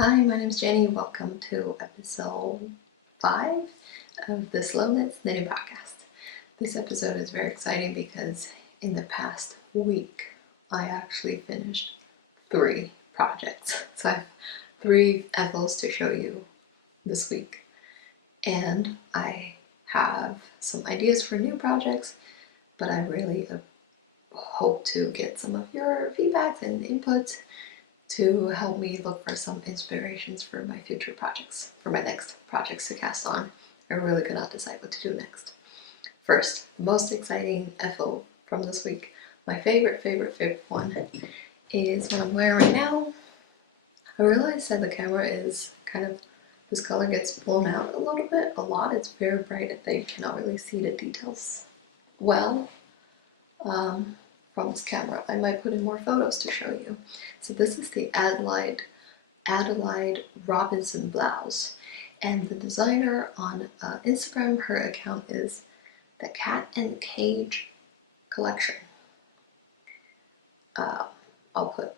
Hi, my name is Jenny. Welcome to episode 5 of the Slow Knits Knitting Podcast. This episode is very exciting because in the past week I actually finished 3 projects. So I have 3 FLs to show you this week. And I have some ideas for new projects, but I really hope to get some of your feedbacks and inputs to help me look for some inspirations for my future projects, for my next projects to cast on. I really cannot decide what to do next. First, the most exciting FO from this week, my favorite one, is what I'm wearing right now. I realized that the camera is kind of, this color gets blown out a little bit, a lot. It's very bright that you cannot really see the details well. From this camera. I might put in more photos to show you. So this is the Adelite Robinson blouse, and the designer on Instagram, her account is the Cat and Cage collection. I'll put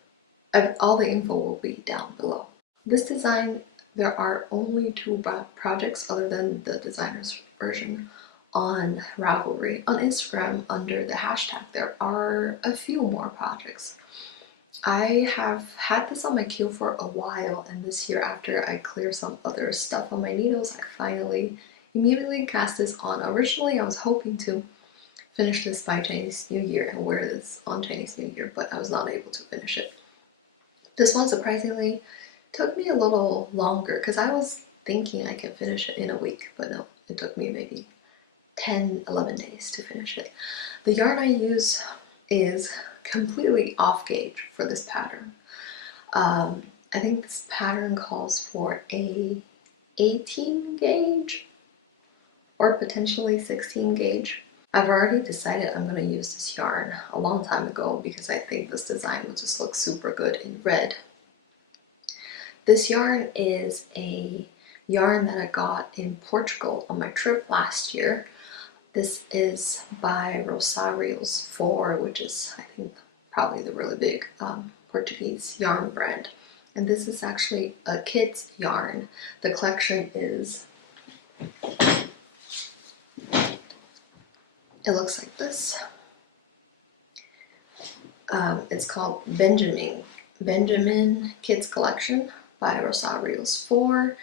all the info will be down below. This design, there are only 2 projects other than the designer's version on Ravelry. On Instagram, under the hashtag, there are a few more projects. I have had this on my queue for a while, and this year, after I clear some other stuff on my needles, I finally immediately cast this on. Originally, I was hoping to finish this by Chinese New Year and wear this on Chinese New Year, but I was not able to finish it. This one surprisingly took me a little longer because I was thinking I can finish it in a week, but no, it took me maybe 10-11 days to finish it. The yarn I use is completely off gauge for this pattern. I think this pattern calls for a 18 gauge or potentially 16 gauge. I've already decided I'm going to use this yarn a long time ago because I think this design will just look super good in red. This yarn is a yarn that I got in Portugal on my trip last year. This is by Ruse 4, which is, I think, probably the really big Portuguese yarn brand. And this is actually a kid's yarn. The collection is, it looks like this. It's called Benjamin Kids Collection by Ruse 4.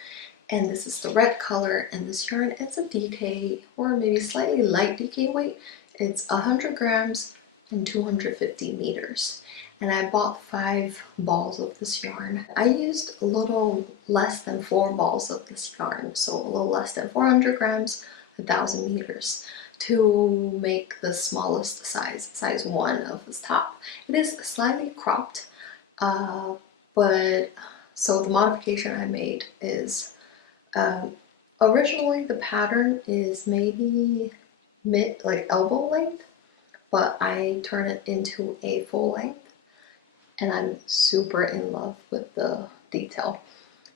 And this is the red color, and this yarn is a DK or maybe slightly light DK weight. It's 100 grams and 250 meters. And I bought 5 balls of this yarn. I used a little less than 4 balls of this yarn, so a little less than 400 grams, 1,000 meters, to make the smallest size 1 of this top. It is slightly cropped, but so the modification I made is originally the pattern is maybe elbow length, but I turn it into a full length, and I'm super in love with the detail.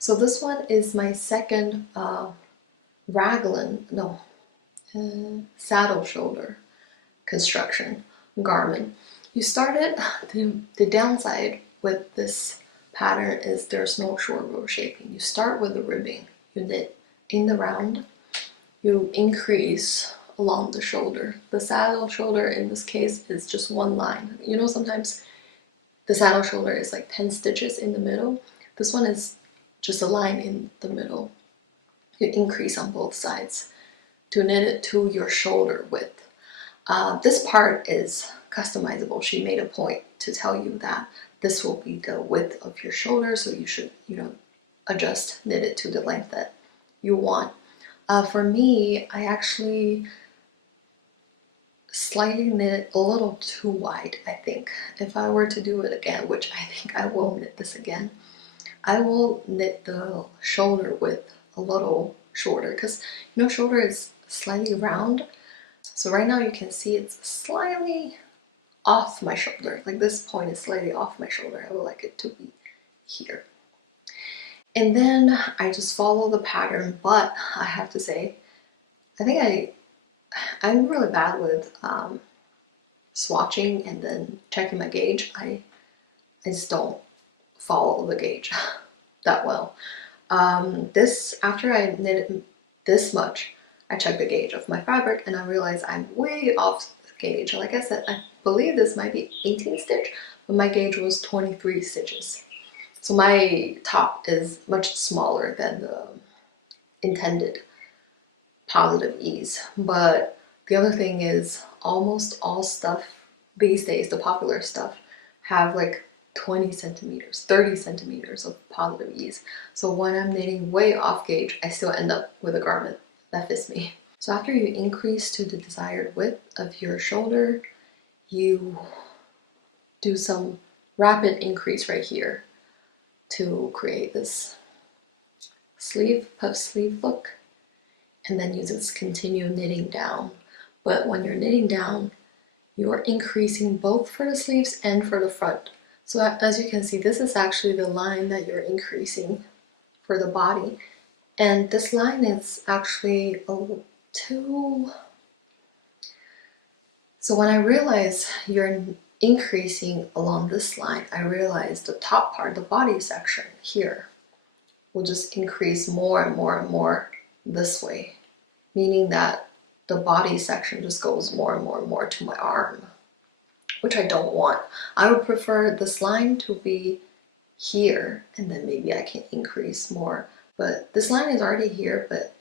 So this one is my second saddle shoulder construction garment. You started, the downside with this pattern is there's no short row shaping. You start with the ribbing. You knit in the round, you increase along the shoulder. The saddle shoulder in this case is just 1 line. You know, sometimes the saddle shoulder is like 10 stitches in the middle. This one is just a line in the middle. You increase on both sides to knit it to your shoulder width. This part is customizable. She made a point to tell you that this will be the width of your shoulder, so you should, adjust, knit it to the length that you want. For me, I actually slightly knit it a little too wide, I think. If I were to do it again, which I think I will knit this again, I will knit the shoulder width a little shorter because, shoulder is slightly round. So right now you can see it's slightly off my shoulder. Like this point is slightly off my shoulder. I would like it to be here. And then I just follow the pattern, but I have to say, I think I'm really bad with swatching and then checking my gauge. I just don't follow the gauge. that well. After I knitted this much, I checked the gauge of my fabric and I realized I'm way off gauge. Like I said, I believe this might be 18 stitch, but my gauge was 23 stitches. So my top is much smaller than the intended positive ease. But the other thing is almost all stuff these days, the popular stuff, have like 20 centimeters, 30 centimeters of positive ease. So when I'm knitting way off gauge, I still end up with a garment that fits me. So after you increase to the desired width of your shoulder, you do some rapid increase right here to create this sleeve, puff sleeve look. And then you just continue knitting down. But when you're knitting down, you're increasing both for the sleeves and for the front. So as you can see, this is actually the line that you're increasing for the body. And this line is actually a little too... So when I realized you're increasing along this line, I realized the top part, the body section here, will just increase more and more and more this way, meaning that the body section just goes more and more and more to my arm, which I don't want. I would prefer this line to be here, and then maybe I can increase more. But this line is already here, but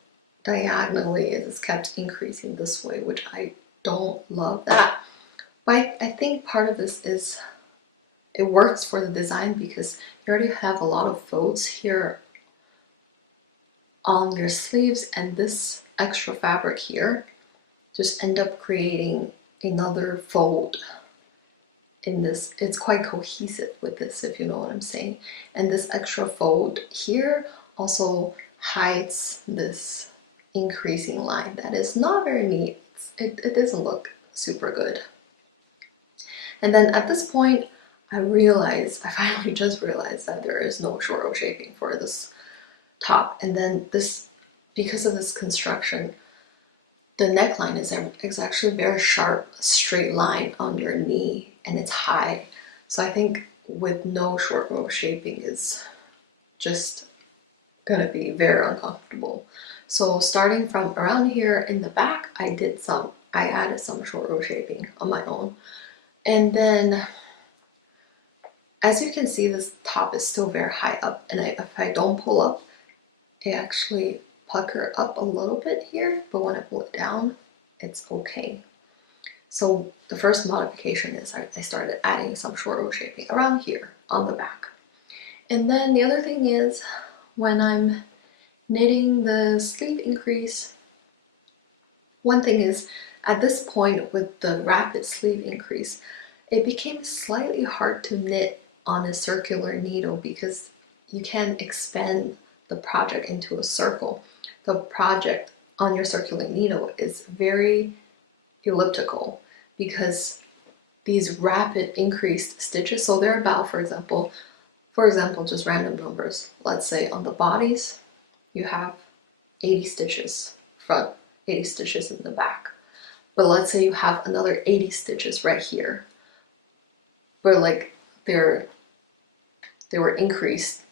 diagonally it is kept increasing this way, which I don't love that. But I think part of this is it works for the design because you already have a lot of folds here on your sleeves, and this extra fabric here just end up creating another fold in this. It's quite cohesive with this, if you know what I'm saying. And this extra fold here also hides this increasing line that is not very neat. It doesn't look super good. And then at this point, I finally just realized that there is no short row shaping for this top. And then this, because of this construction, the neckline is actually a very sharp, straight line on your knee, and it's high. So I think with no short row shaping is just gonna be very uncomfortable. So starting from around here in the back, I added some short row shaping on my own. And then, as you can see, this top is still very high up, and if I don't pull up, it actually pucker up a little bit here, but when I pull it down, it's okay. So the first modification is I started adding some short row shaping around here on the back. And then the other thing is, when I'm knitting the sleeve increase, one thing is, at this point with the rapid sleeve increase, it became slightly hard to knit on a circular needle because you can expand the project into a circle. The project on your circular needle is very elliptical because these rapid increased stitches, so they're about, for example, just random numbers. Let's say on the bodies, you have 80 stitches front, 80 stitches in the back. But let's say you have another 80 stitches right here, but like they were increased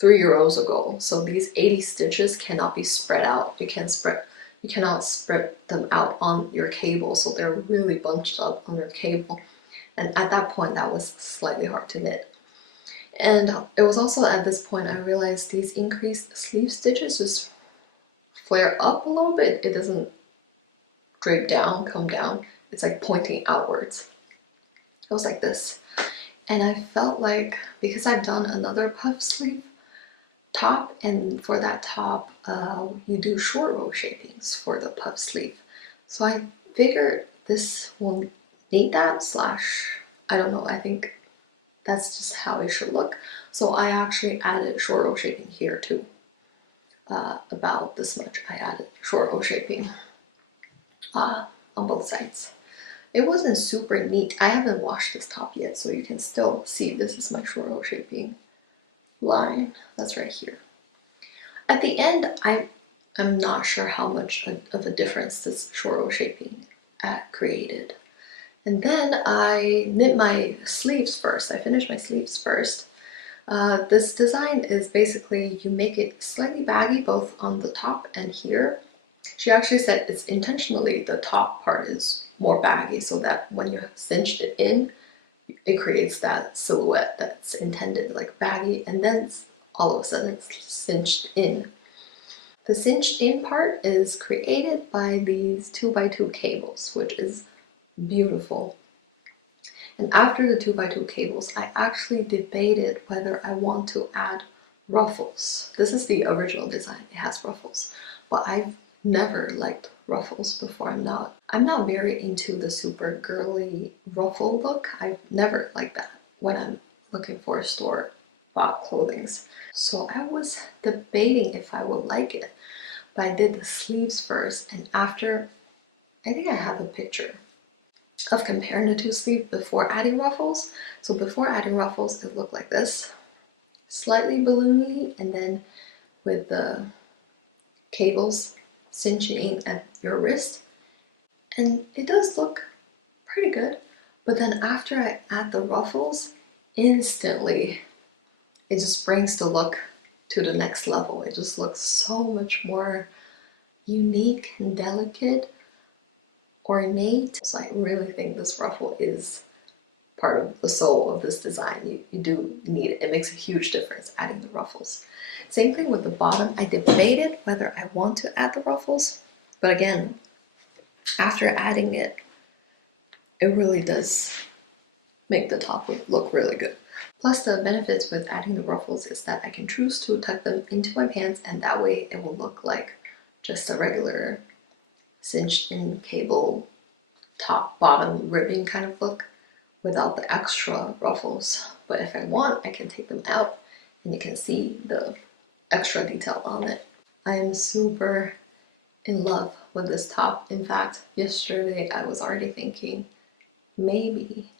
3 rows ago. So these 80 stitches cannot be spread out. You cannot spread them out on your cable, so they're really bunched up on your cable. And at that point, that was slightly hard to knit. And it was also at this point I realized these increased sleeve stitches just flare up a little bit. It doesn't drape down, come down. It's like pointing outwards. It was like this. And I felt like, because I've done another puff sleeve top, and for that top, you do short row shapings for the puff sleeve. So I figured this won't need that, I don't know, I think that's just how it should look. So I actually added short row shaping here too. About this much I added short row shaping on both sides. It wasn't super neat. I haven't washed this top yet, so you can still see this is my short row shaping line. That's right here. At the end, I'm not sure how much of a difference this short row shaping created. And then I knit my sleeves first. I finished my sleeves first. This design is basically you make it slightly baggy both on the top and here. She actually said it's intentionally the top part is more baggy so that when you cinched it in, it creates that silhouette that's intended, like baggy, and then all of a sudden it's cinched in. The cinched in part is created by these 2x2 cables, which is beautiful. And after the 2x2 cables, I actually debated whether I want to add ruffles. This is the original design, it has ruffles, but I've never liked ruffles before. I'm not very into the super girly ruffle look. I've never liked that when I'm looking for store-bought clothings. So I was debating if I would like it, but I did the sleeves first, and after, I think I have a picture of comparing the two sleeves before adding ruffles. So before adding ruffles, it looked like this, slightly balloony, and then with the cables cinching at your wrist, and it does look pretty good. But then after I add the ruffles, instantly it just brings the look to the next level. It just looks so much more unique and delicate, ornate. So I really think this ruffle is part of the soul of this design. You do need it. It makes a huge difference adding the ruffles. Same thing with the bottom. I debated whether I want to add the ruffles, but again, after adding it, it really does make the top look really good. Plus, the benefits with adding the ruffles is that I can choose to tuck them into my pants, and that way it will look like just a regular cinched in cable top bottom ribbing kind of look without the extra ruffles. But if I want, I can take them out and you can see the extra detail on it. I am super in love with this top. In fact, yesterday I was already thinking maybe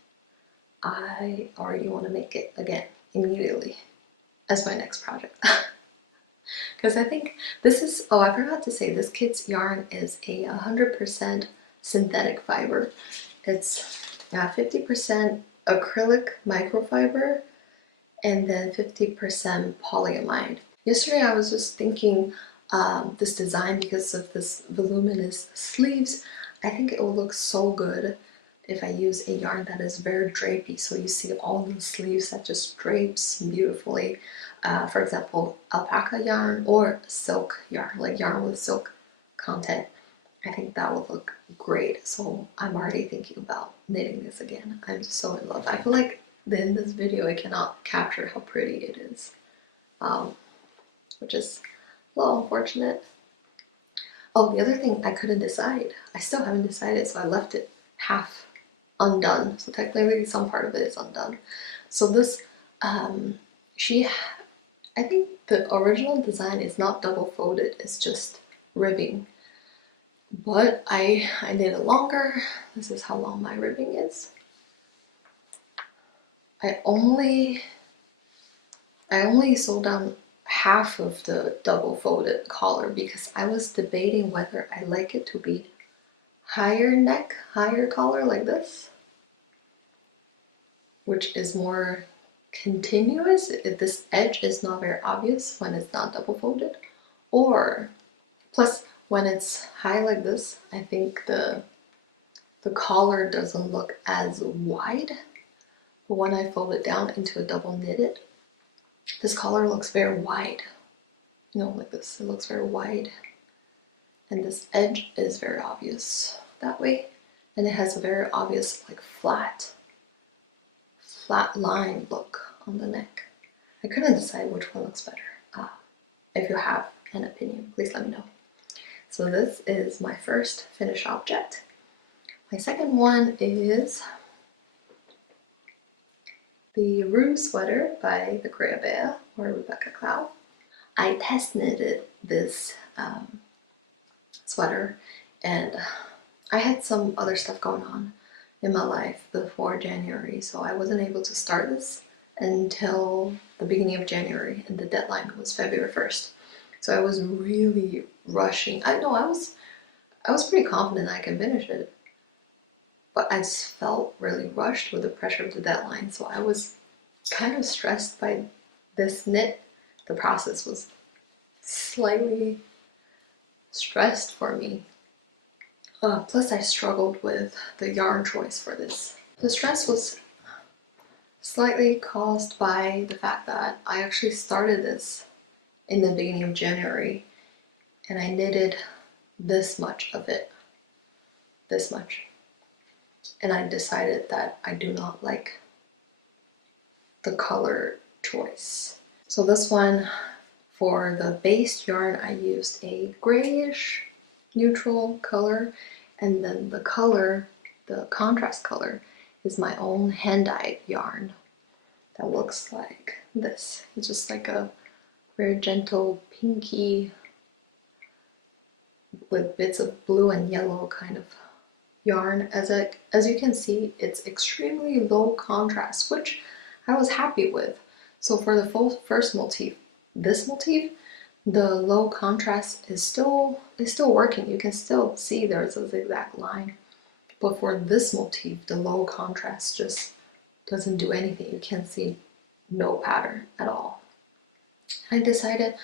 I already want to make it again immediately as my next project. Because I think this is, oh, I forgot to say, this kit's yarn is a 100% synthetic fiber. It's 50% acrylic microfiber and then 50% polyamide. Yesterday I was just thinking this design, because of this voluminous sleeves, I think it will look so good if I use a yarn that is very drapey. So you see all the sleeves that just drapes beautifully. For example, alpaca yarn or silk yarn, like yarn with silk content. I think that would look great. So I'm already thinking about knitting this again. I'm just so in love. I feel like in this video I cannot capture how pretty it is, which is a little unfortunate. Oh, the other thing, I couldn't decide. I still haven't decided, so I left it half undone. So technically some part of it is undone. So this, I think the original design is not double folded, it's just ribbing. But I did it longer. This is how long my ribbing is. I only sewed down half of the double folded collar because I was debating whether I like it to be higher neck, higher collar like this, which is more continuous. This edge is not very obvious when it's not double folded, or plus when it's high like this, I think the collar doesn't look as wide. But when I fold it down into a double knitted, this collar looks very wide. You know, like this, it looks very wide. And this edge is very obvious that way. And it has a very obvious, like flat line look on the neck. I couldn't decide which one looks better. If you have an opinion, please let me know. So this is my first finished object. My second one is the Rhue Sweater by the Gray Bear or Rebecca Cloud. I test knitted this sweater, and I had some other stuff going on in my life before January, so I wasn't able to start this until the beginning of January, and the deadline was February 1st. So I was really rushing. I was pretty confident I can finish it, but I just felt really rushed with the pressure of the deadline. So I was kind of stressed by this knit, the process was slightly stressed for me. Plus I struggled with the yarn choice for this. The stress was slightly caused by the fact that I actually started this in the beginning of January and I knitted this much of it, this much. And I decided that I do not like the color choice. So this one, for the base yarn, I used a grayish neutral color, and then the color, the contrast color, is my own hand-dyed yarn that looks like this. It's just like a very gentle pinky with bits of blue and yellow kind of yarn. As you can see, it's extremely low contrast, which I was happy with. So for the first motif, this motif, the low contrast is still working. You can still see there's a zigzag line. But for this motif, the low contrast just doesn't do anything. You can see no pattern at all. I decided,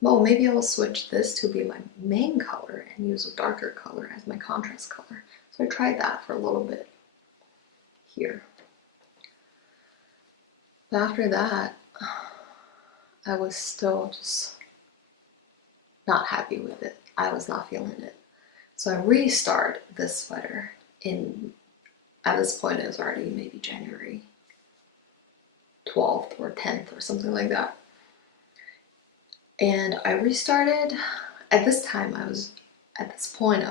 well, maybe I will switch this to be my main color and use a darker color as my contrast color. So I tried that for a little bit here. But after that, I was still just not happy with it. I was not feeling it. So I restarted this sweater at this point it was already maybe January 12th or 10th or something like that. And I restarted. At this point I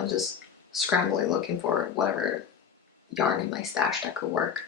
was just scrambling looking for whatever yarn in my stash that could work.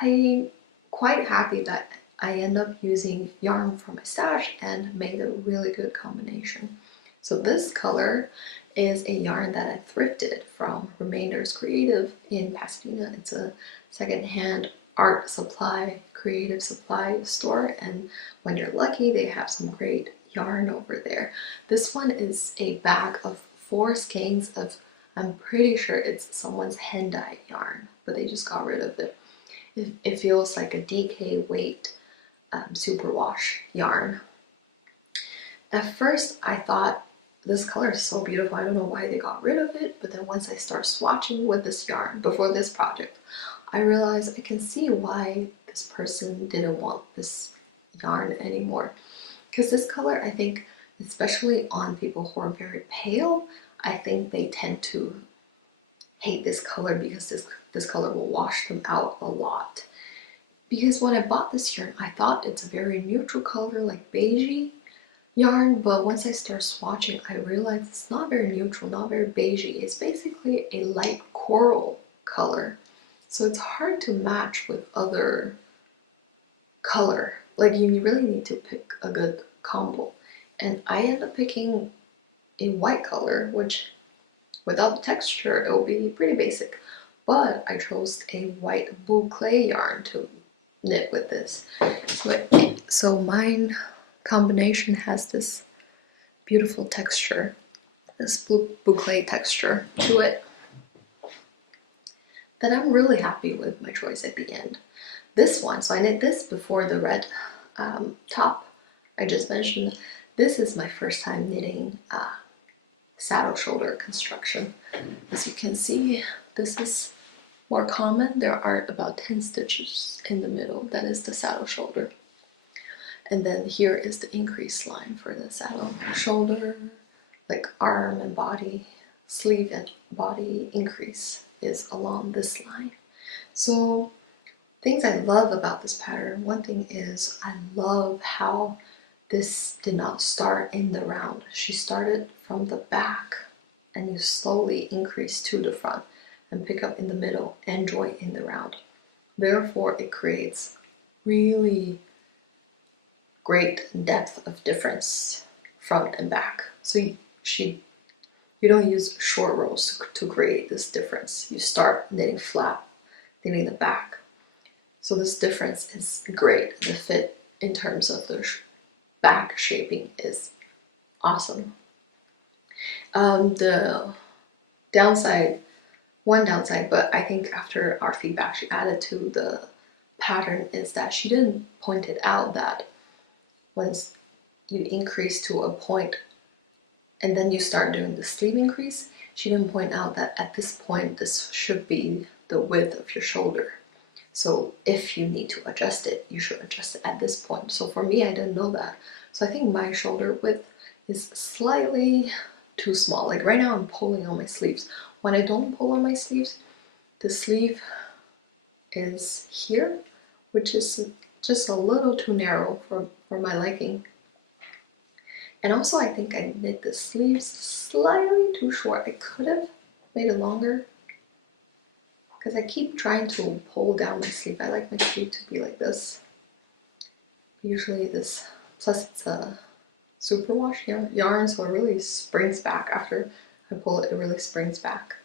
I'm quite happy that I end up using yarn from my stash and made a really good combination. So this color is a yarn that I thrifted from Remainders Creative in Pasadena. It's a secondhand art supply, creative supply store, and when you're lucky, they have some great yarn over there. This one is a bag of 4 skeins of, I'm pretty sure it's someone's hand-dyed yarn, but they just got rid of it. It feels like a DK weight superwash yarn. At first, I thought this color is so beautiful. I don't know why they got rid of it, but then once I start swatching with this yarn before this project, I realized I can see why this person didn't want this yarn anymore. Because this color, I think, especially on people who are very pale, I think they tend to hate this color because this color will wash them out a lot. Because when I bought this yarn, I thought it's a very neutral color, like beigey yarn, but once I start swatching, I realized it's not very neutral, not very beigey. It's basically a light coral color. So it's hard to match with other color. Like, you really need to pick a good combo. And I end up picking a white color, which without the texture, it will be pretty basic. But I chose a white boucle yarn to knit with this. So mine combination has this beautiful texture, this boucle texture to it, that I'm really happy with my choice at the end. This one, so I knit this before the red top I just mentioned. This is my first time knitting saddle shoulder construction. As you can see, this is more common. There are about 10 stitches in the middle. That is the saddle shoulder. And then here is the increase line for the saddle shoulder, like arm and body, sleeve and body increase is along this line. So things I love about this pattern, one thing is I love how this did not start in the round. She started from the back and you slowly increase to the front and pick up in the middle and join in the round. Therefore, it creates really great depth of difference front and back. So you don't use short rows to create this difference. You start knitting flat, knitting the back. So this difference is great. The fit in terms of the back shaping is awesome. The downside, one downside, but I think after our feedback she added to the pattern, is that she didn't point it out that once you increase to a point and then you start doing the sleeve increase, she didn't point out that at this point this should be the width of your shoulder. So if you need to adjust it, you should adjust it at this point. So for me, I didn't know that. So I think my shoulder width is slightly too small. Like right now I'm pulling on my sleeves. When I don't pull on my sleeves, the sleeve is here, which is just a little too narrow for my liking. And also I think I knit the sleeves slightly too short. I could have made it longer because I keep trying to pull down my sleeve. I like my sleeve to be like this. Usually this, plus it's a superwash yarn, so it really springs back. After I pull it, it really springs back.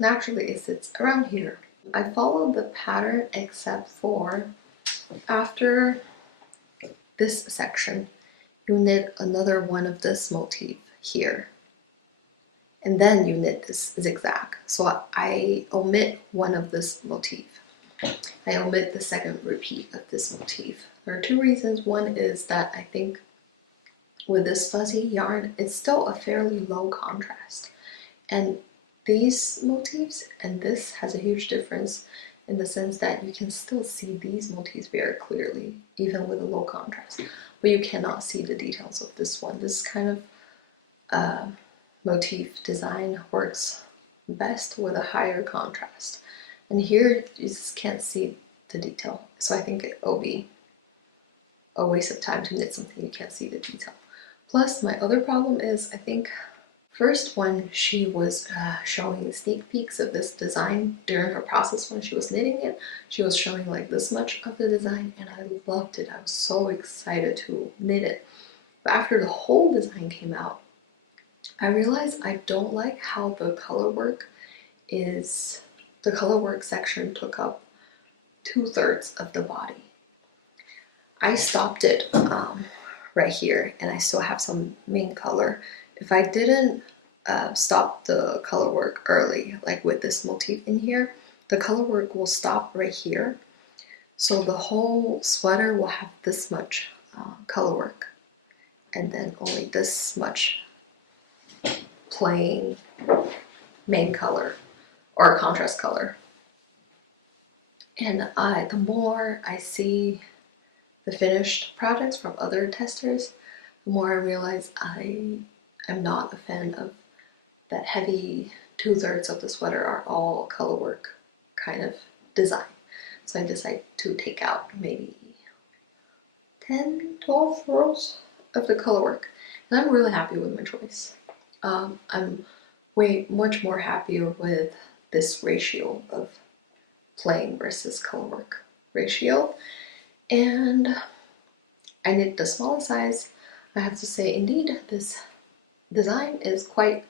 Naturally it sits around here. I followed the pattern except for after this section, you knit another one of this motif here. And then you knit this zigzag. So I omit one of this motif. I omit the second repeat of this motif. There are two reasons. One is that I think with this fuzzy yarn, it's still a fairly low contrast. And these motifs and this has a huge difference in the sense that you can still see these motifs very clearly, even with a low contrast. But you cannot see the details of this one. This kind of motif design works best with a higher contrast. And here you just can't see the detail. So I think it will be a waste of time to knit something you can't see the detail. Plus my other problem is, I think first when she was showing sneak peeks of this design during her process when she was knitting it, she was showing like this much of the design and I loved it. I was so excited to knit it. But after the whole design came out, I realized I don't like how the color work section took up 2/3 of the body. I stopped it right here and I still have some main color. If I didn't stop the color work early, like with this motif in here, the color work will stop right here. So the whole sweater will have this much color work and then only this much plain main color or contrast color. And the more I see the finished projects from other testers, the more I realize I am not a fan of that heavy 2/3 of the sweater are all color work kind of design. So I decided to take out maybe 10, 12 rows of the color work. And I'm really happy with my choice. I'm much more happier with this ratio of plain versus color work ratio. And I knit the smallest size. I have to say, indeed, this design is quite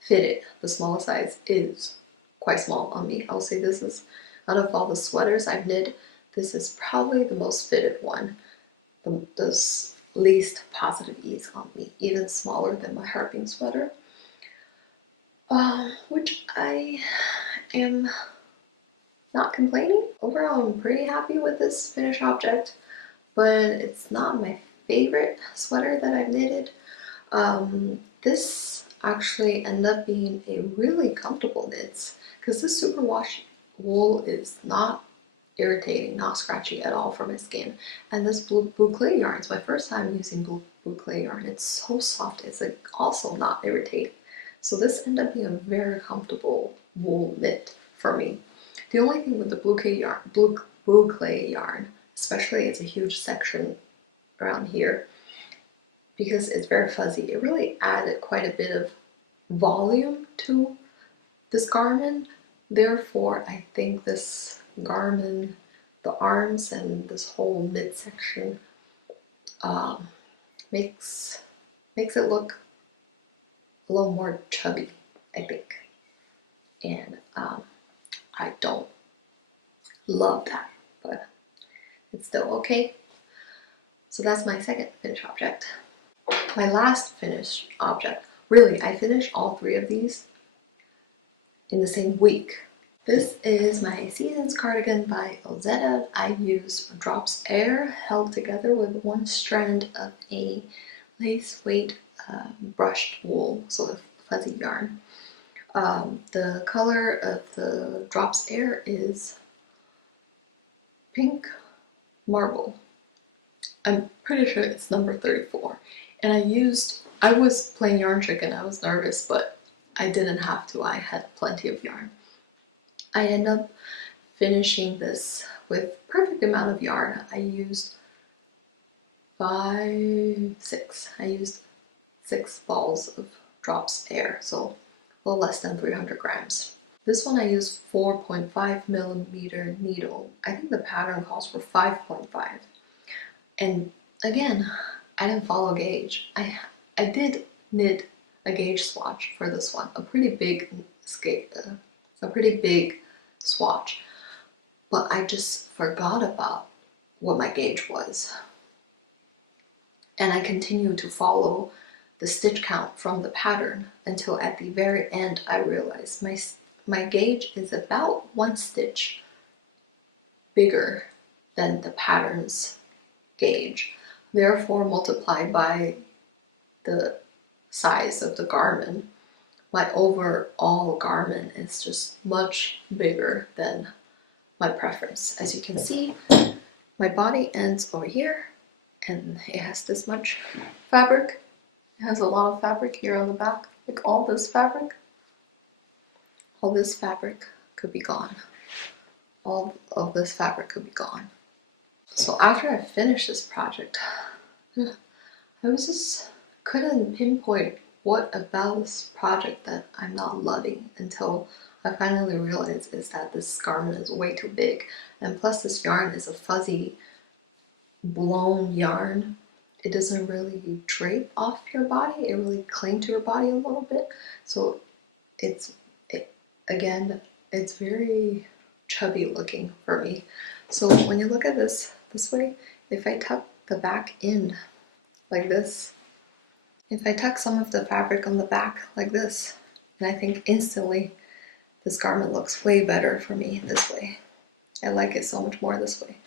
fitted. The smallest size is quite small on me. I'll say this is, out of all the sweaters I've knit, this is probably the most fitted one. The least positive ease on me, even smaller than my harping sweater. Which I am not complaining. Overall, I'm pretty happy with this finished object, but it's not my favorite sweater that I've knitted. This actually ended up being a really comfortable knit because this superwash wool is not irritating, not scratchy at all for my skin. And this boucle yarn is my first time using boucle yarn. It's so soft, it's like also not irritating. So this ended up being a very comfortable wool knit for me. The only thing with the boucle yarn, especially it's a huge section around here, because it's very fuzzy, it really added quite a bit of volume to this garment. Therefore, I think this garment, the arms and this whole midsection makes it look a little more chubby, I think. And I don't love that, but it's still okay. So that's my second finished object. My last finished object, really, I finished all three of these in the same week. This is my Seasons cardigan by Ozetta. I used drops air held together with one strand of a lace weight brushed wool, so a fuzzy yarn. The color of the drops air is pink marble. I'm pretty sure it's number 34. And I was playing yarn trick and I was nervous, but I didn't have to. I had plenty of yarn. I end up finishing this with perfect amount of yarn. I used I used 6 balls of drops air, so a little less than 300 grams. This one I used 4.5 millimeter needle. I think the pattern calls for 5.5. And again, I didn't follow gauge. I did knit a gauge swatch for this one, a pretty big swatch, but I just forgot about what my gauge was. And I continued to follow the stitch count from the pattern until at the very end I realized my gauge is about 1 stitch bigger than the pattern's gauge. Therefore, multiplied by the size of the garment, my overall garment is just much bigger than my preference. As you can see, my body ends over here and it has this much fabric. It has a lot of fabric here on the back, like all this fabric. All this fabric could be gone. All of this fabric could be gone. So after I finished this project, I was just couldn't pinpoint what about this project that I'm not loving until I finally realized is that this garment is way too big, and plus this yarn is a fuzzy blown yarn. It doesn't really drape off your body, it really clings to your body a little bit, so again it's very chubby looking for me. So when you look at this way, if I tuck the back in like this, if I tuck some of the fabric on the back like this, and I think instantly this garment looks way better for me this way. I like it so much more this way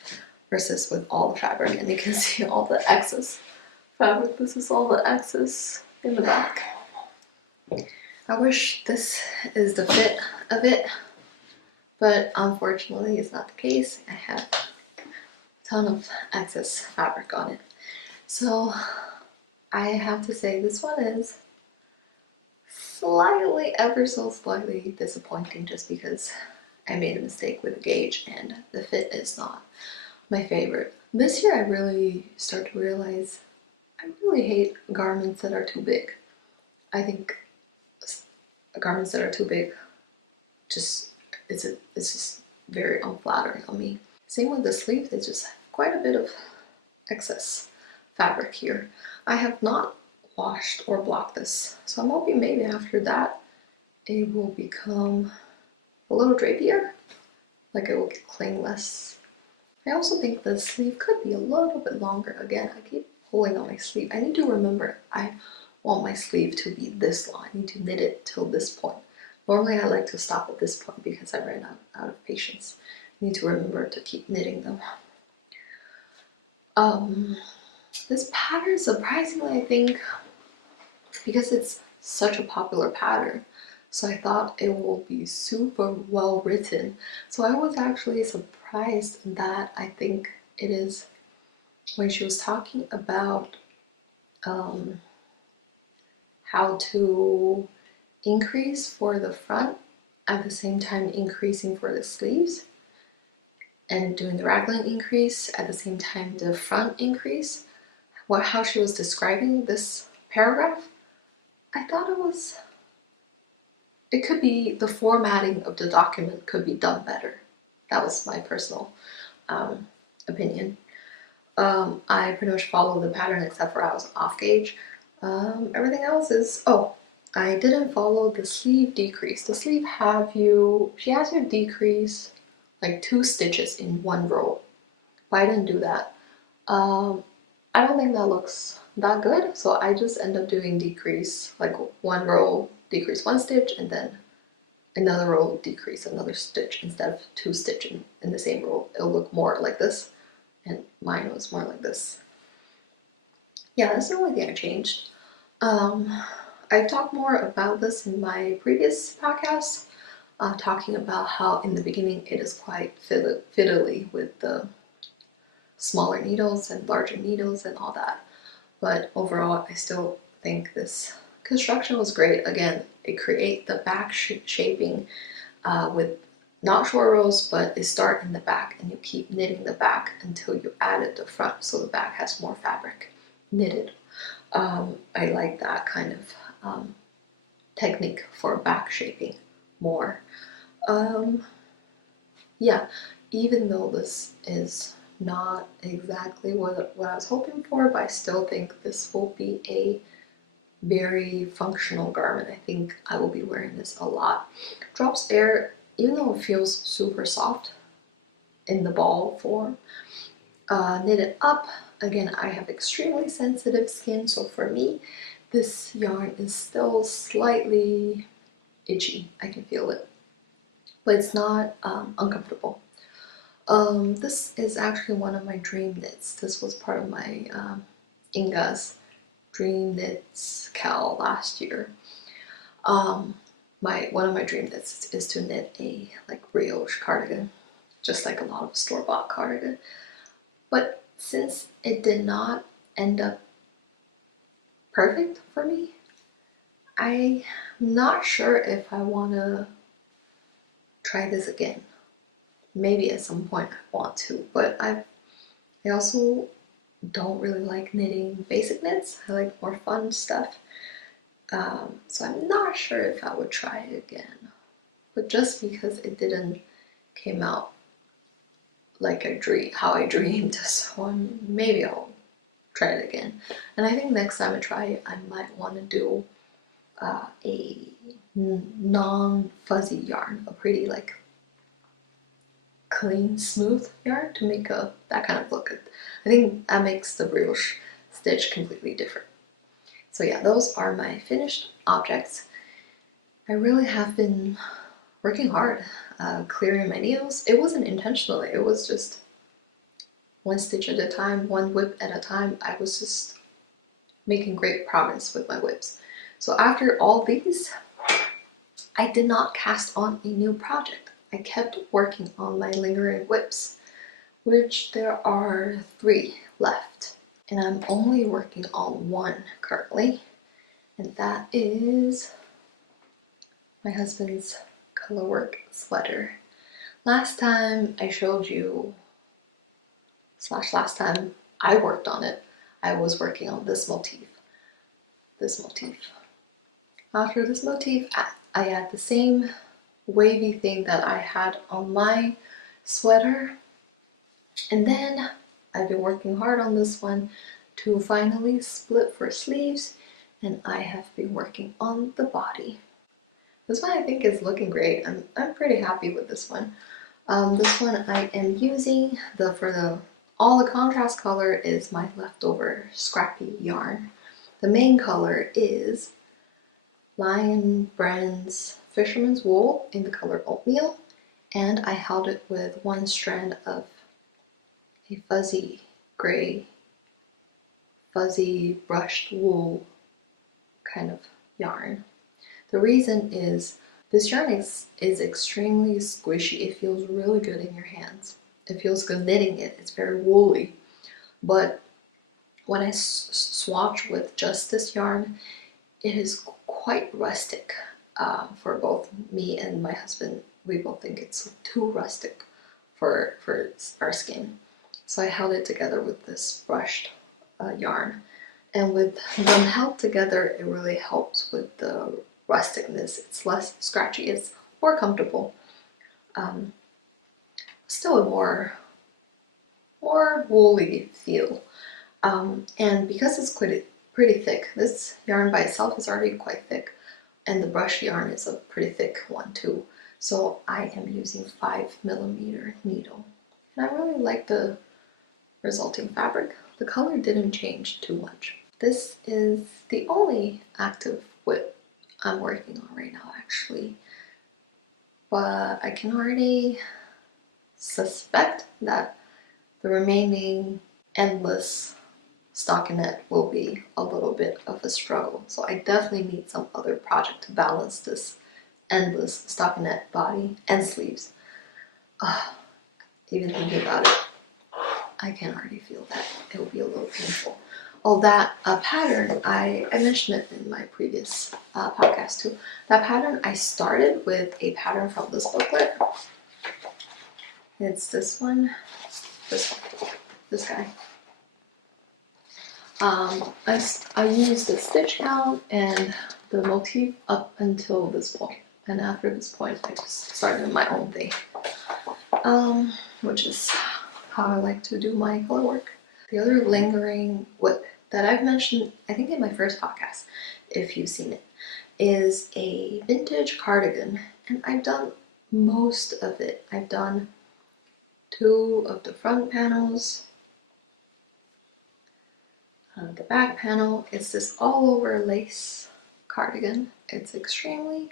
versus with all the fabric, and you can see all the excess fabric. This is all the excess in the back. I wish this is the fit of it, but unfortunately it's not the case. I have a ton of excess fabric on it. So I have to say this one is slightly, ever so slightly disappointing just because I made a mistake with the gauge and the fit is not my favorite. This year I really start to realize I really hate garments that are too big. I think garments that are too big it's just very unflattering on me. Same with the sleeves, it's just quite a bit of excess fabric here. I have not washed or blocked this, so I'm hoping maybe after that it will become a little drapier, like it will cling less. I also think the sleeve could be a little bit longer. Again, I keep pulling on my sleeve. I need to remember I want my sleeve to be this long. I need to knit it till this point. Normally I like to stop at this point because I ran out of patience. I need to remember to keep knitting them. This pattern, surprisingly, I think, because it's such a popular pattern, so I thought it will be super well written. So I was actually surprised that I think it is, when she was talking about how to increase for the front at the same time increasing for the sleeves, and doing the raglan increase at the same time the front increase, how she was describing this paragraph, I thought it could be, the formatting of the document could be done better. That was my personal opinion. I pretty much followed the pattern except for I was off gauge. Everything else is, I didn't follow the sleeve decrease. The sleeve she has you decrease like 2 stitches in 1 row, but I didn't do that. I don't think that looks that good, so I just end up doing decrease, like 1 row, decrease 1 stitch, and then another row will decrease another stitch. Instead of 2 stitching in the same row, it'll look more like this, and mine was more like this. Yeah, that's the only thing I changed. I talked more about this in my previous podcast, talking about how in the beginning it is quite fiddly with the smaller needles and larger needles and all that. But overall, I still think this construction was great. Again, it creates the back shaping with not short rows, but they start in the back and you keep knitting the back until you added the front, so the back has more fabric knitted. I like that kind of technique for back shaping more. Yeah, even though this is not exactly what I was hoping for, but I still think this will be a very functional garment. I think I will be wearing this a lot. Drops air, even though it feels super soft in the ball form. Knitted up, again, I have extremely sensitive skin, so for me, this yarn is still slightly itchy. I can feel it, but it's not uncomfortable. This is actually one of my dream knits. This was part of my Inga's Dream Knits Cal last year. One of my dream knits is to knit a like brioche cardigan, just like a lot of store-bought cardigan. But since it did not end up perfect for me, I'm not sure if I want to try this again. Maybe at some point I want to, but I also don't really like knitting basic knits. I like more fun stuff. So I'm not sure if I would try it again. But just because it didn't came out like how I dreamed, so maybe I'll try it again. And I think next time I try it, I might want to do a non-fuzzy yarn, a pretty like clean, smooth yarn to make that kind of look. I think that makes the brioche stitch completely different. So yeah, those are my finished objects. I really have been working hard, clearing my needles. It wasn't intentionally, it was just one stitch at a time, one whip at a time. I was just making great progress with my whips. So after all these, I did not cast on a new project. I kept working on my lingering whips, which there are 3 left. And I'm only working on one currently, and that is my husband's colorwork sweater. Last time I showed you, last time I worked on it, I was working on this motif. After this motif, I add the same wavy thing that I had on my sweater, and then I've been working hard on this one to finally split for sleeves, and I have been working on the body. This one I think is looking great. I'm pretty happy with this one. This one I am using all the contrast color is my leftover scrappy yarn. The main color is Lion Brand's Fisherman's Wool in the color Oatmeal, and I held it with one strand of a fuzzy gray, fuzzy brushed wool kind of yarn. The reason is this yarn is extremely squishy. It feels really good in your hands. It feels good knitting it. It's very woolly. But when I swatch with just this yarn, it is quite rustic. For both me and my husband, we both think it's too rustic for our skin. So I held it together with this brushed yarn. And with them held together, it really helps with the rusticness. It's less scratchy, it's more comfortable. Still a more woolly feel. And because it's pretty thick, this yarn by itself is already quite thick, and the brush yarn is a pretty thick one too. So I am using 5mm needle. And I really like the resulting fabric. The color didn't change too much. This is the only active whip I'm working on right now, actually. but I can already suspect that the remaining endless stockinette will be a little bit of a struggle. So I definitely need some other project to balance this endless stockinette body and sleeves. Even thinking about it, I can already feel that it will be a little painful. Oh, that pattern, I mentioned it in my previous podcast too. That pattern, I started with a pattern from this booklet. It's this one, this guy. I used the stitch count and the motif up until this point. And after this point, I just started my own thing. Which is how I like to do my color work. The other lingering whip that I've mentioned, I think in my first podcast, if you've seen it, is a vintage cardigan. And I've done most of it. I've done 2 of the front panels. The back panel is this all over lace cardigan. It's extremely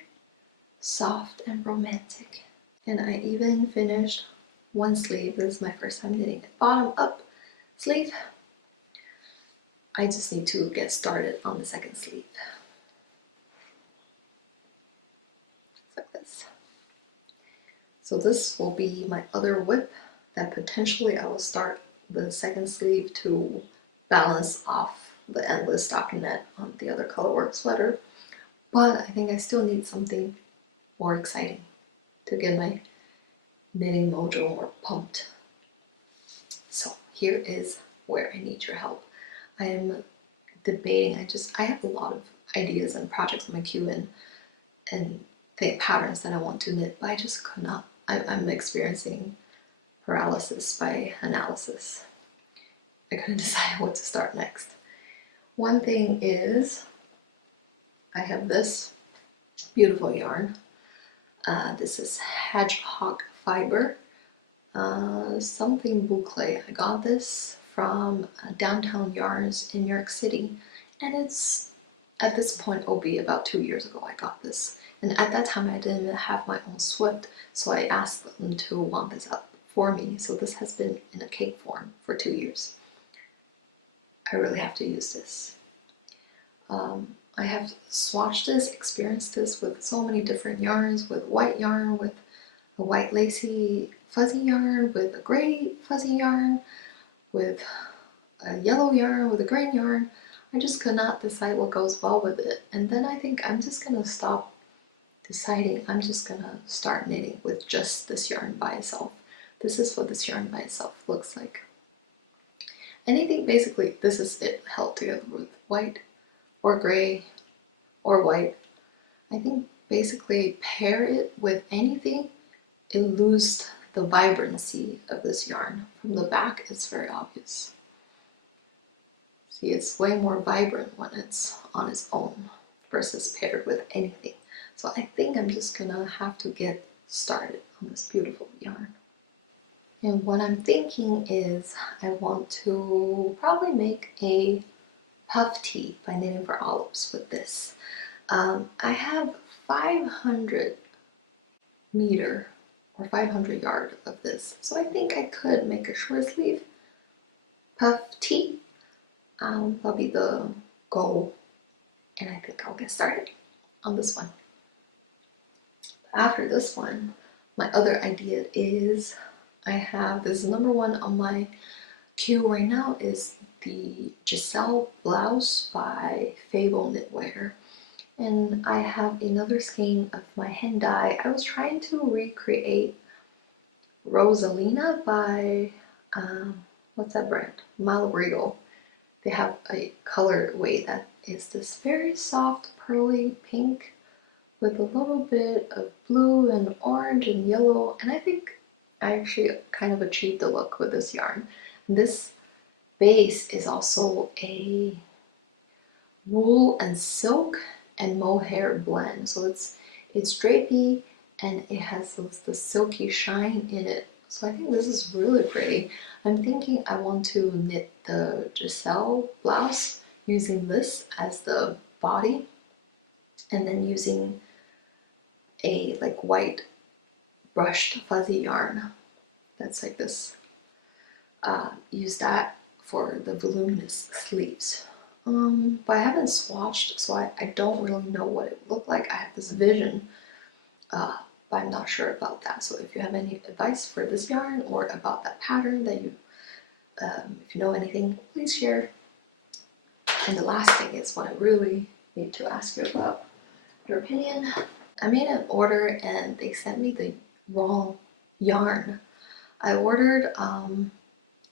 soft and romantic. And I even finished one sleeve. This is my first time knitting it. Bottom up sleeve. I just need to get started on the second sleeve. It's like this. So this will be my other whip that potentially I will start the second sleeve to balance off the endless stockinette on the other colorwork sweater. But I think I still need something more exciting to get my knitting mojo more pumped. So here is where I need your help. I am debating. I have a lot of ideas and projects on my queue and patterns that I want to knit, but I just could not. I'm experiencing paralysis by analysis. I couldn't decide what to start next. One thing is I have this beautiful yarn. This is hedgehog fiber, something boucle. I got this from Downtown Yarns in New York City, and it's, at this point, it'll be about 2 years ago I got this. And at that time I didn't even have my own Swift, so I asked them to want this up for me. So this has been in a cake form for 2 years. I really have to use this. I have swatched this, experienced this with so many different yarns, with white yarn, with a white lacy fuzzy yarn, with a gray fuzzy yarn, with a yellow yarn, with a green yarn. I just could not decide what goes well with it. And then I think I'm just gonna stop deciding. I'm just gonna start knitting with just this yarn by itself. This is what this yarn by itself looks like. Anything, basically, this is it held together with white or gray or white. I think basically pair it with anything, it loses the vibrancy of this yarn. From the back, it's very obvious. See, it's way more vibrant when it's on its own versus paired with anything. So I think I'm just gonna have to get started on this beautiful yarn. And what I'm thinking is I want to probably make a puff tee by Knitting for Olives with this. I have 500 meter or 500 yard of this, so I think I could make a short sleeve puff tee. That'll be the goal, and I think I'll get started on this one. After this one, my other idea is this is number 1 on my queue right now, is the Giselle Blouse by Fable Knitwear. And I have another skein of my hand dye. I was trying to recreate Rosalina by, what's that brand? Malabrigo. They have a colorway that is this very soft pearly pink with a little bit of blue and orange and yellow. And I think I actually kind of achieved the look with this yarn. And this base is also a wool and silk and mohair blend, so it's drapey and it has the silky shine in it. So I think this is really pretty. I'm thinking I want to knit the Giselle blouse using this as the body, and then using a like white brushed fuzzy yarn that's like this. Use that for the voluminous sleeves. But I haven't swatched, so I don't really know what it would look like. I have this vision, but I'm not sure about that. So if you have any advice for this yarn or about that pattern that you, if you know anything, please share. And the last thing is what I really need to ask you about your opinion. I made an order and they sent me the wrong yarn. I ordered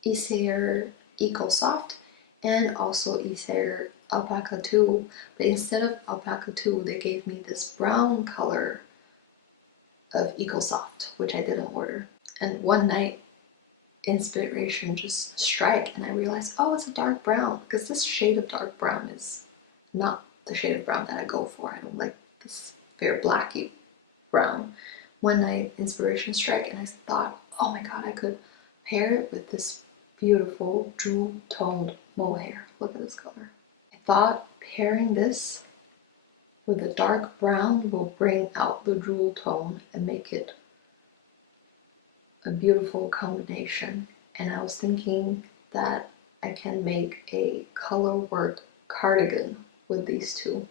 Essayer Eco Soft and also Essayer Alpaca 2, but instead of Alpaca 2 they gave me this brown color of Eco Soft, which I didn't order. And one night inspiration just strike and I realized, oh, it's a dark brown, because this shade of dark brown is not the shade of brown that I go for. I don't like this very blacky brown. One night inspiration strike and I thought, oh my god, I could pair it with this beautiful jewel toned mohair. Look at this color. I thought pairing this with a dark brown will bring out the jewel tone and make it a beautiful combination. And I was thinking that I can make a color work cardigan with these two.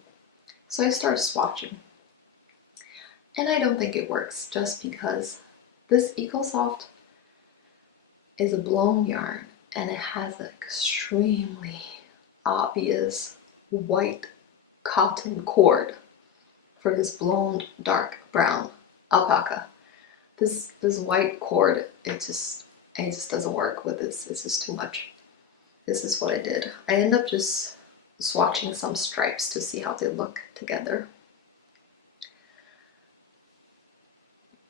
So I started swatching. And I don't think it works, just because this EcoSoft is a blown yarn and it has an extremely obvious white cotton cord for this blown dark brown alpaca. This white cord, it just doesn't work with this. It's just too much. This is what I did. I ended up just swatching some stripes to see how they look together.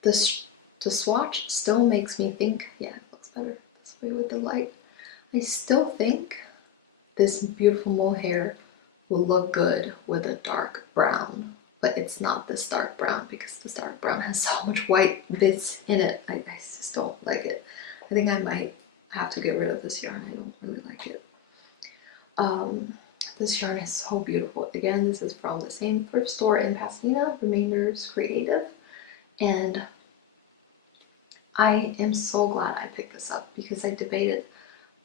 The swatch still makes me think, yeah, it looks better this way with the light. I still think this beautiful mohair will look good with a dark brown, but it's not this dark brown because this dark brown has so much white bits in it. I just don't like it. I think I might have to get rid of this yarn. I don't really like it. This yarn is so beautiful. Again, this is from the same thrift store in Pasadena, Remainders Creative. And I am so glad I picked this up because I debated.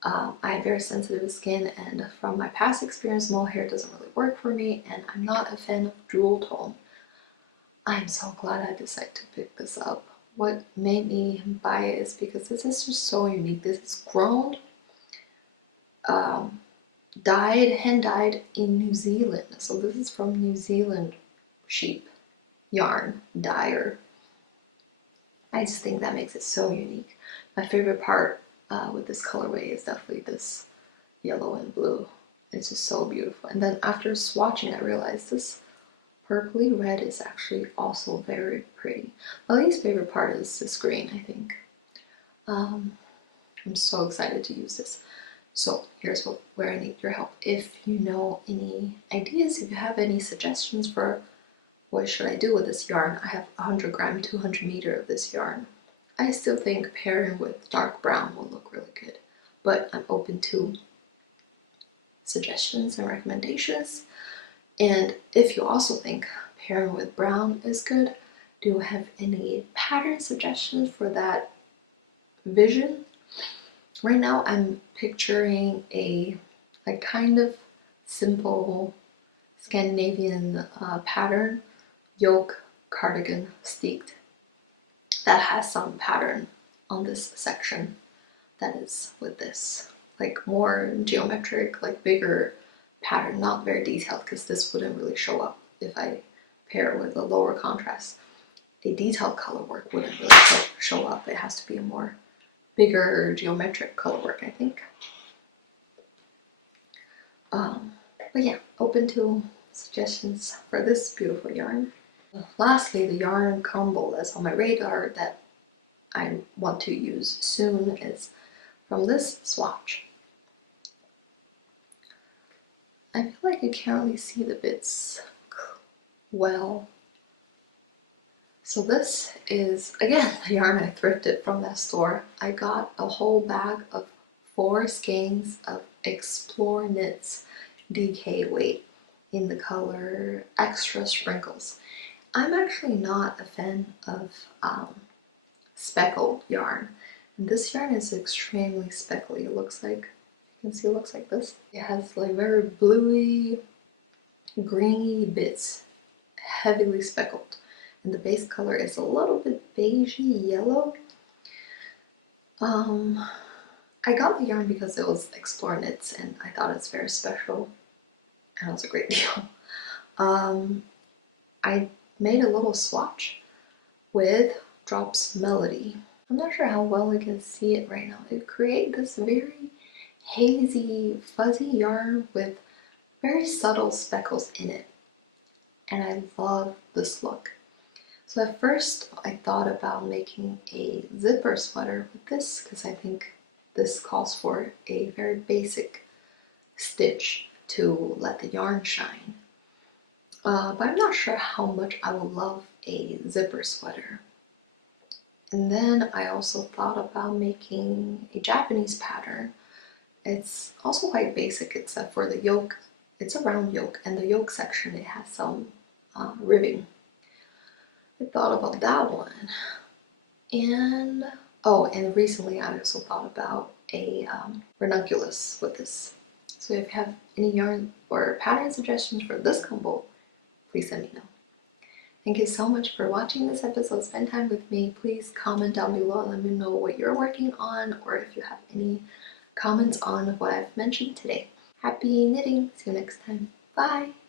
I have very sensitive skin, and from my past experience, mohair doesn't really work for me, and I'm not a fan of jewel tone. I'm so glad I decided to pick this up. What made me buy it is because this is just so unique. This is grown, dyed, hand dyed in New Zealand. So this is from New Zealand sheep yarn dyer. I just think that makes it so unique. My favorite part with this colorway is definitely this yellow and blue. It's just so beautiful. And then after swatching, I realized this purpley red is actually also very pretty. My least favorite part is this green, I think. I'm so excited to use this. So here's where I need your help. If you know any ideas, if you have any suggestions for what should I do with this yarn, I have 100 gram, 200 meter of this yarn. I still think pairing with dark brown will look really good, but I'm open to suggestions and recommendations. And if you also think pairing with brown is good, do you have any pattern suggestions for that vision? Right now I'm picturing a kind of simple Scandinavian pattern, yoke cardigan steeked, that has some pattern on this section that is with this, like more geometric, like bigger pattern, not very detailed, because this wouldn't really show up if I pair it with a lower contrast. A detailed color work wouldn't really show up. It has to be a more bigger geometric color work, I think. But yeah, open to suggestions for this beautiful yarn. Lastly, the yarn combo that's on my radar that I want to use soon is from this swatch. I feel like I can't really see the bits well. So this is, again, the yarn I thrifted from that store. I got a whole bag of 4 skeins of Explore Knits DK weight in the color Extra Sprinkles. I'm actually not a fan of speckled yarn. And this yarn is extremely speckly. It looks like, you can see it looks like this. It has like very bluey, greeny bits, heavily speckled. And the base color is a little bit beigey yellow. I got the yarn because it was Explore Knits and I thought it's very special and it was a great deal. I made a little swatch with Drops Melody. I'm not sure how well I can see it right now. It creates this very hazy, fuzzy yarn with very subtle speckles in it. And I love this look. So at first I thought about making a zipper sweater with this because I think this calls for a very basic stitch to let the yarn shine. But I'm not sure how much I will love a zipper sweater. And then I also thought about making a Japanese pattern. It's also quite basic except for the yoke. It's a round yoke, and the yoke section, it has some ribbing. I thought about that one. And oh, and recently I also thought about a ranunculus with this. So if you have any yarn or pattern suggestions for this combo, please let me know. Thank you so much for watching this episode. Spend time with me. Please comment down below and let me know what you're working on or if you have any comments on what I've mentioned today. Happy knitting! See you next time. Bye!